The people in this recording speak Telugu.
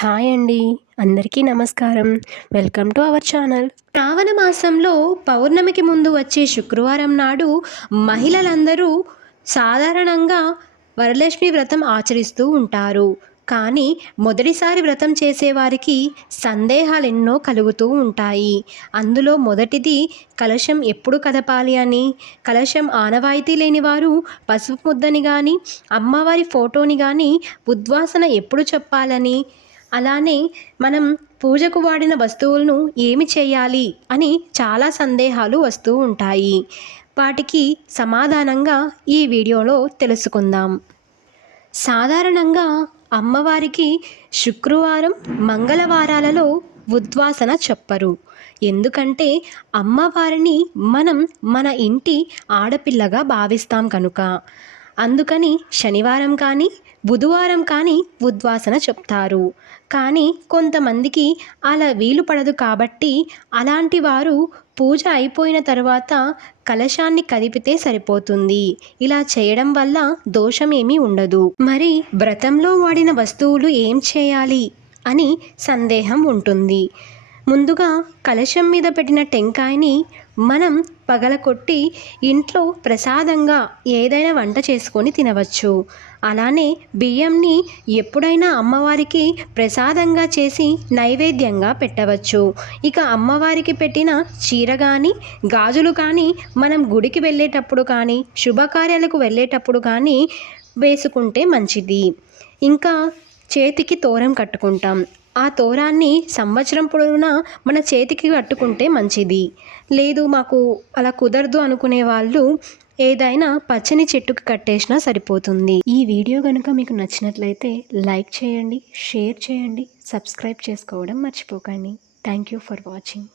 హాయ్ అండి. అందరికీ నమస్కారం. Welcome to our channel. శ్రావణ మాసంలో పౌర్ణమికి ముందు వచ్చే శుక్రవారం నాడు మహిళలందరూ సాధారణంగా వరలక్ష్మి వ్రతం ఆచరిస్తూ ఉంటారు. కానీ మొదటిసారి వ్రతం చేసేవారికి సందేహాలు ఎన్నో కలుగుతూ ఉంటాయి. అందులో మొదటిది కలశం ఎప్పుడు కదపాలి అని, కలశం ఆనవాయితీ లేని వారు పసుపు ముద్దని కానీ, అమ్మవారి ఫోటోని కానీ ఉద్వాసన ఎప్పుడు చెప్పాలని, అలానే మనం పూజకు వాడిన వస్తువులను ఏమి చేయాలి అని చాలా సందేహాలు వస్తూ ఉంటాయి. వాటికి సమాధానంగా ఈ వీడియోలో తెలుసుకుందాం. సాధారణంగా అమ్మవారికి శుక్రవారం, మంగళవారాలలో ఉద్వాసన చెప్పరు. ఎందుకంటే అమ్మవారిని మనం మన ఇంటి ఆడపిల్లగా భావిస్తాం కనుక. అందుకని శనివారం కానీ, బుధవారం కానీ ఉద్వాసన చెప్తారు. కానీ కొంతమందికి అలా వీలు పడదు కాబట్టి అలాంటి వారు పూజ అయిపోయిన తర్వాత కలశాన్ని కదిపితే సరిపోతుంది. ఇలా చేయడం వల్ల దోషమేమీ ఉండదు. మరి వ్రతంలో వాడిన వస్తువులు ఏం చేయాలి అని సందేహం ఉంటుంది. ముందుగా కలశం మీద పెట్టిన టెంకాయని మనం పగలకొట్టి ఇంట్లో ప్రసాదంగా ఏదైనా వంట చేసుకొని తినవచ్చు. అలానే బియ్యంని ఎప్పుడైనా అమ్మవారికి ప్రసాదంగా చేసి నైవేద్యంగా పెట్టవచ్చు. ఇక అమ్మవారికి పెట్టిన చీర కానీ, గాజులు కానీ మనం గుడికి వెళ్ళేటప్పుడు కానీ, శుభకార్యాలకు వెళ్ళేటప్పుడు కానీ వేసుకుంటే మంచిది. ఇంకా చేతికి తోరం కట్టుకుంటాం. ఆ తోరాన్ని సంవత్సరం పొడవునా మన చేతికి కట్టుకుంటే మంచిది. లేదు మాకు అలా కుదరదు అనుకునే వాళ్ళు ఏదైనా పచ్చని చెట్టుకి కట్టేసినా సరిపోతుంది. ఈ వీడియో కనుక మీకు నచ్చినట్లయితే లైక్ చేయండి, షేర్ చేయండి, సబ్స్క్రైబ్ చేసుకోవడం మర్చిపోకండి. Thank you for watching.